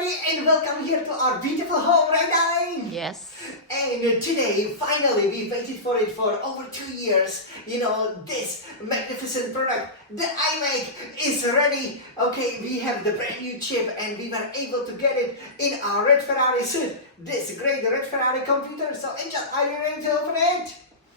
everybody, and welcome here to our beautiful home, right, darling? Yes. And today, finally, we waited for it for over 2 years. You know, this magnificent product, the iMac, is ready. Okay, we have the brand new chip, and we were able to get it in our red Ferrari suit. This great red Ferrari computer. So, Angel, are you ready to open it?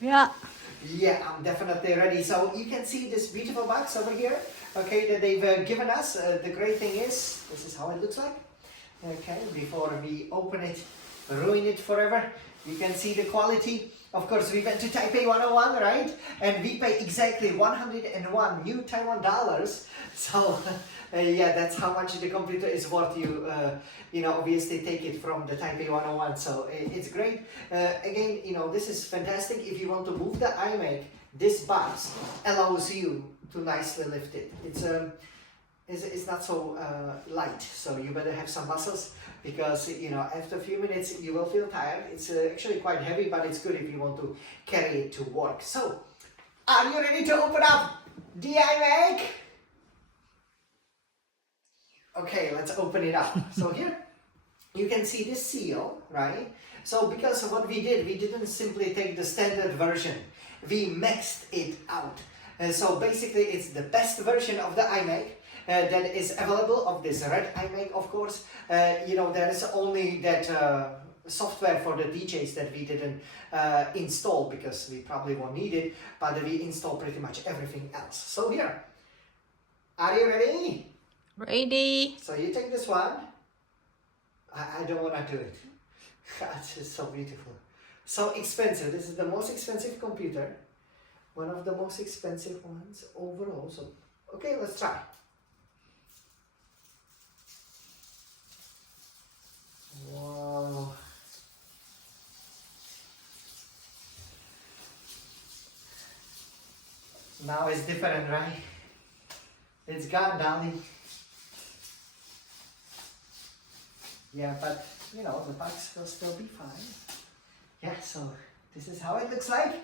Yeah. Yeah, I'm definitely ready. So you can see this beautiful box over here, okay, that they've given us. The great thing is, this is how it looks like. Okay, before we open it, ruin it forever, you can see the quality. Of course, we went to Taipei 101, right? And we pay exactly 101 new Taiwan dollars. So, yeah, that's how much the computer is worth. You know, obviously take it from the Taipei 101. So it's great. Again, you know, this is fantastic. If you want to move the iMac, this box allows you to nicely lift it. It's not so light, so you better have some muscles, because you know, after a few minutes you will feel tired. It's actually quite heavy, but it's good if you want to carry it to work. So, are you ready to open up the iMac? Okay, let's open it up. So here you can see this seal, right? So because of what we didn't simply take the standard version, we maxed it out. So basically it's the best version of the iMac that is available, of this red iMac, of course. You know, there is only that software for the DJs that we didn't install, because we probably won't need it, but we install pretty much everything else. So here, are you ready? Ready. So you take this one. I don't want to do it. It's just so beautiful. So expensive. This is the most expensive computer. One of the most expensive ones overall. So, okay, let's try. Wow. Now it's different, right? It's gone, darling. Yeah, but you know, the box will still be fine. Yeah, so this is how it looks like.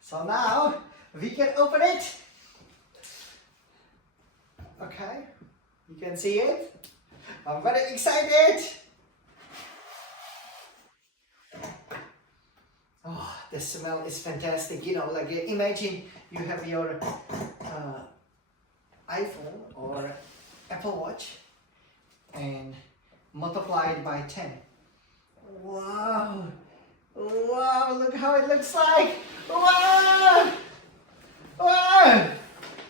So now we can open it. Okay, you can see it. I'm very excited. Oh, the smell is fantastic. You know, like imagine you have your iPhone or Apple Watch and multiply it by 10. Wow! Wow, look how it looks like! Wow! Wow!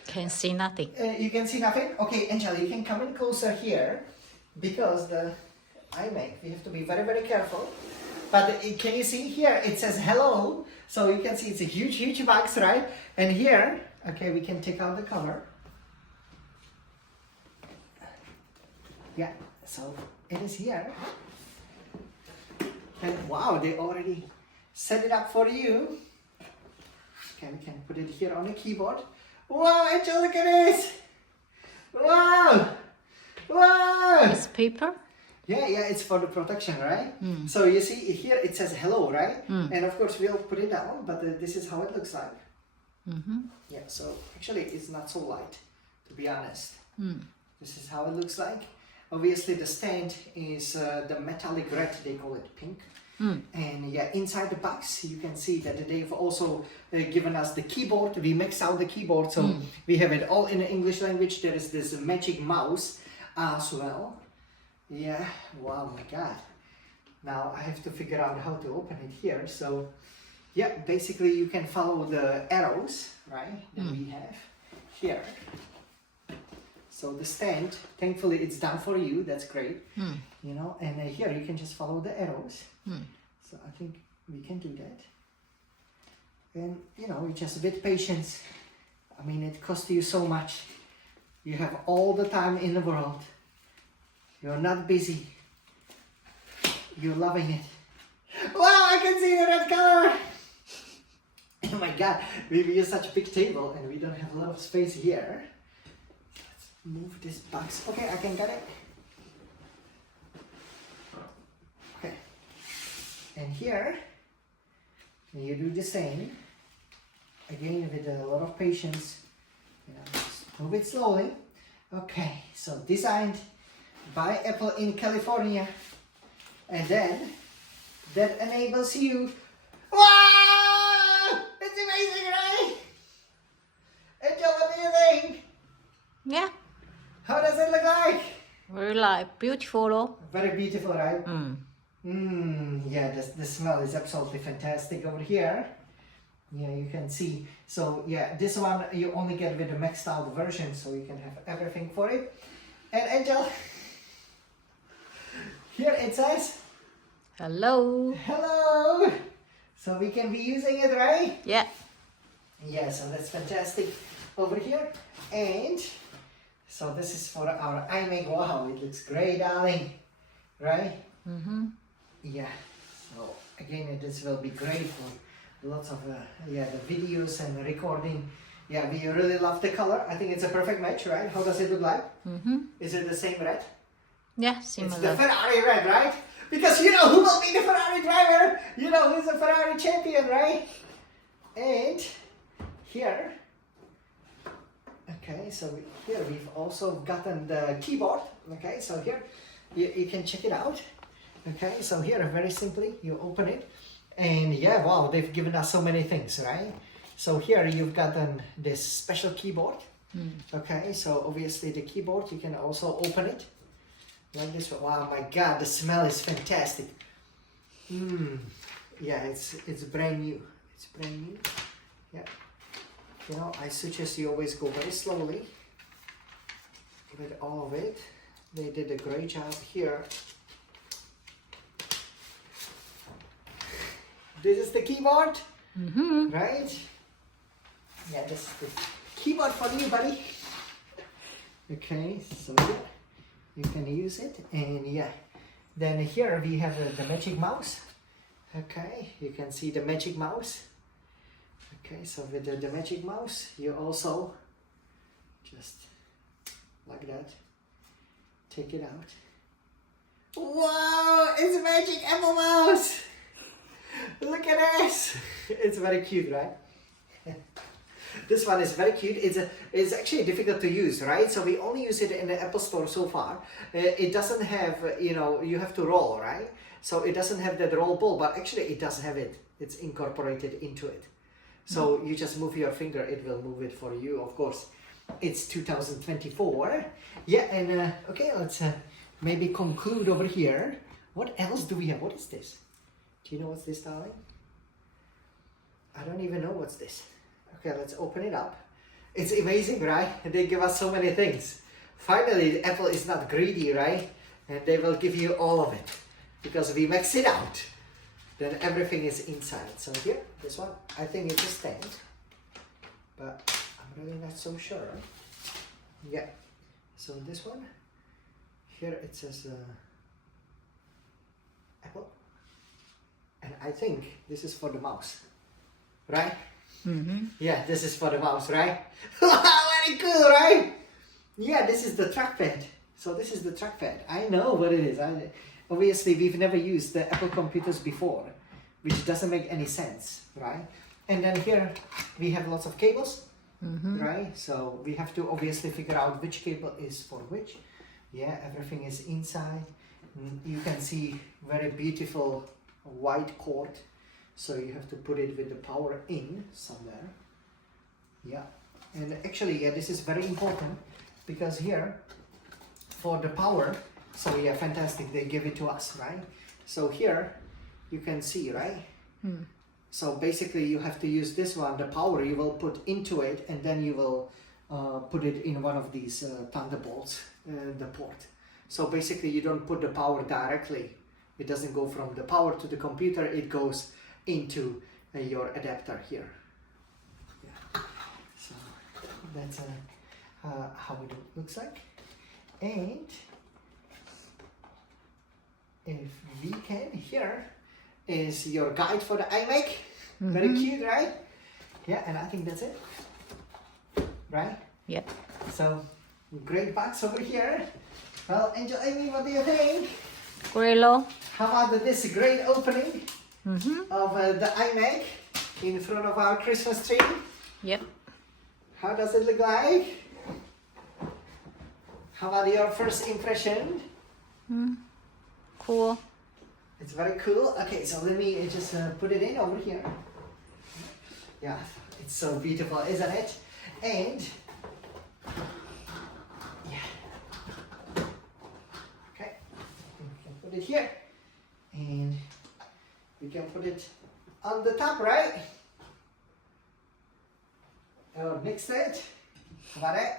Can see nothing. You can see nothing? Okay, Angela, you can come in closer here, because the iMac, we have to be very, very careful. But can you see here, it says hello, so you can see it's a huge, huge box, right? And here, okay, we can take out the cover. Yeah, so it is here. And wow, they already set it up for you. Okay, we can put it here on the keyboard. Wow, Angel, look at this! Wow! Wow! It's paper. Yeah, it's for the protection, right? So you see here it says hello, right? And of course we'll put it down, but this is how it looks like. Yeah, so actually it's not so light, to be honest. This is how it looks like. Obviously the stand is the metallic red, they call it pink. And yeah, inside the box you can see that they've also given us the keyboard. We maxed out the keyboard, so we have it all in the English language. There is this magic mouse as well. Yeah, wow, my God. Now I have to figure out how to open it here. So yeah, basically you can follow the arrows, right, that we have here. So the stand, thankfully it's done for you, that's great. You know, and here you can just follow the arrows. So I think we can do that. And you know, just a bit patience. I mean, it costs you so much. You have all the time in the world. You're not busy. You're loving it. Wow, I can see the red color! Oh my God, we use such a big table and we don't have a lot of space here. Let's move this box. Okay, I can get it. Okay. And here, you do the same. Again, with a lot of patience. You know, just move it slowly. Okay, so designed Buy Apple in California. And then that enables you. Wow! It's amazing, right? Angel, what do you think? Yeah. How does it look like? Very like beautiful. Oh. Very beautiful, right? Mm. Yeah, the smell is absolutely fantastic over here. Yeah, you can see. So yeah, this one you only get with the maxed out version, so you can have everything for it. And Angel, here it says, Hello. hello. So we can be using it, right? Yeah. Yeah, so that's fantastic over here. And so this is for our iMac. Wow, it looks great, darling. Right? Mm-hmm. Yeah. So again, this will be great for lots of the videos and the recording. Yeah, we really love the color. I think it's a perfect match, right? How does it look like? Mm-hmm. Is it the same red? Yeah, It's similar. the Ferrari red, right? Because you know who will be the Ferrari driver. You know who's the Ferrari champion, right? And here, okay, so here we've also gotten the keyboard. Okay, so here you can check it out. Okay, so here very simply you open it, and yeah, wow, they've given us so many things, right? So here you've gotten this special keyboard. Okay, so obviously the keyboard you can also open it like this. Wow, my God, the smell is fantastic. Yeah, it's brand new. It's brand new. Yeah. You know, I suggest you always go very slowly with all of it. They did a great job here. This is the keyboard, right? Yeah, this is the keyboard for you, buddy. Okay, so yeah, you can use it, and yeah. Then here we have the magic mouse. Okay, you can see the magic mouse. Okay, so with the magic mouse, you also just like that, take it out. Wow, it's a magic Apple mouse! Look at this! It's very cute, right? This one is very cute. It's actually difficult to use, right? So we only use it in the Apple Store so far. It doesn't have, you have to roll, right? So it doesn't have that roll ball, but actually it does have it. It's incorporated into it. So you just move your finger, it will move it for you, of course. It's 2024. Yeah, and okay, let's maybe conclude over here. What else do we have? What is this? Do you know what's this, darling? I don't even know what's this. Okay, let's open it up. It's amazing, right? They give us so many things. Finally, Apple is not greedy, right? And they will give you all of it. Because we max it out. Then everything is inside. So here, this one, I think it's a stand. But I'm really not so sure. Yeah. So this one, here it says Apple. And I think this is for the mouse. Right? Yeah, this is for the mouse, right? Very cool, right? Yeah, this is the trackpad. So this is the trackpad. I know what it is. Obviously, we've never used the Apple computers before, which doesn't make any sense, right? And then here we have lots of cables, right? So we have to obviously figure out which cable is for which. Yeah, everything is inside. You can see very beautiful white cord. So you have to put it with the power in somewhere. Yeah, and actually, yeah, this is very important because here for the power, so yeah, fantastic, they give it to us, right? So here you can see, right? So basically you have to use this one, the power you will put into it, and then you will put it in one of these Thunderbolts, the port. So basically you don't put the power directly. It doesn't go from the power to the computer, it goes into your adapter here. Yeah. So that's how it looks like. And if we can, here is your guide for the iMac. Very cute, right? Yeah, and I think that's it. Right? Yeah. So great box over here. Well, Angel Amy, what do you think? Grillo. How about this great opening of the iMac in front of our Christmas tree? Yep. How does it look like? How about your first impression? Cool. It's very cool. Okay, so let me just put it in over here. Yeah, it's so beautiful, isn't it? And yeah, okay, we can put it here, and we can put it on the top, right? Or next to it. How about it?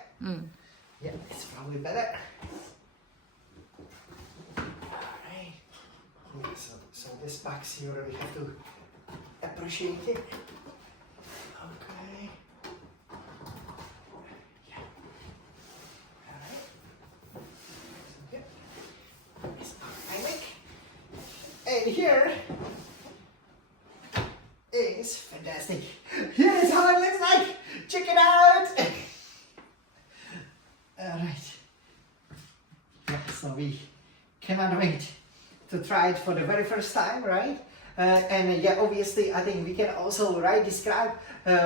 Yeah, it's probably better. Alright. Yeah, so this box you really have to appreciate it. Okay. Yeah. Alright. So here is our iMac. And here is fantastic. Here is how it looks like. Check it out. Alright. Yeah, so we cannot wait to try it for the very first time, right? And yeah, obviously, I think we can also describe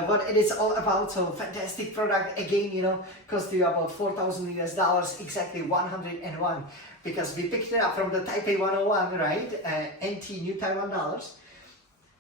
what it is all about. So fantastic product again, you know, cost you about $4,000 US, exactly 101, because we picked it up from the Taipei 101, right? NT New Taiwan dollars.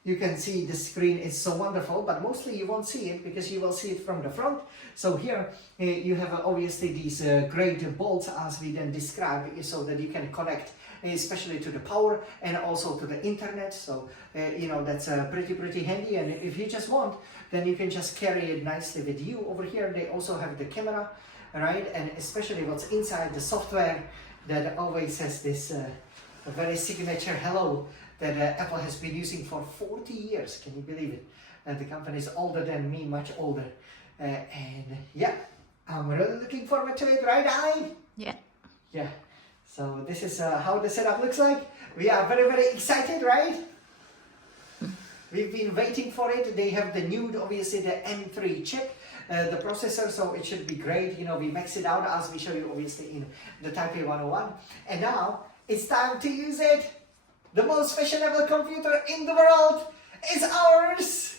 You can see the screen is so wonderful, but mostly you won't see it because you will see it from the front. So here you have obviously these great bolts as we then described, so that you can connect especially to the power and also to the internet. So you know, that's pretty handy, and if you just want, then you can just carry it nicely with you. Over here they also have the camera, right? And especially what's inside the software that always has this very signature hello that Apple has been using for 40 years. Can you believe it? And the company is older than me, much older. And yeah, I'm really looking forward to it, right, Ali? Yeah. Yeah. So this is how the setup looks like. We are very excited, right? We've been waiting for it. They have the new, obviously, the M3 chip, the processor, so it should be great. You know, we max it out as we show you, obviously, in the Taipei 101. And now it's time to use it. The most fashionable computer in the world is ours!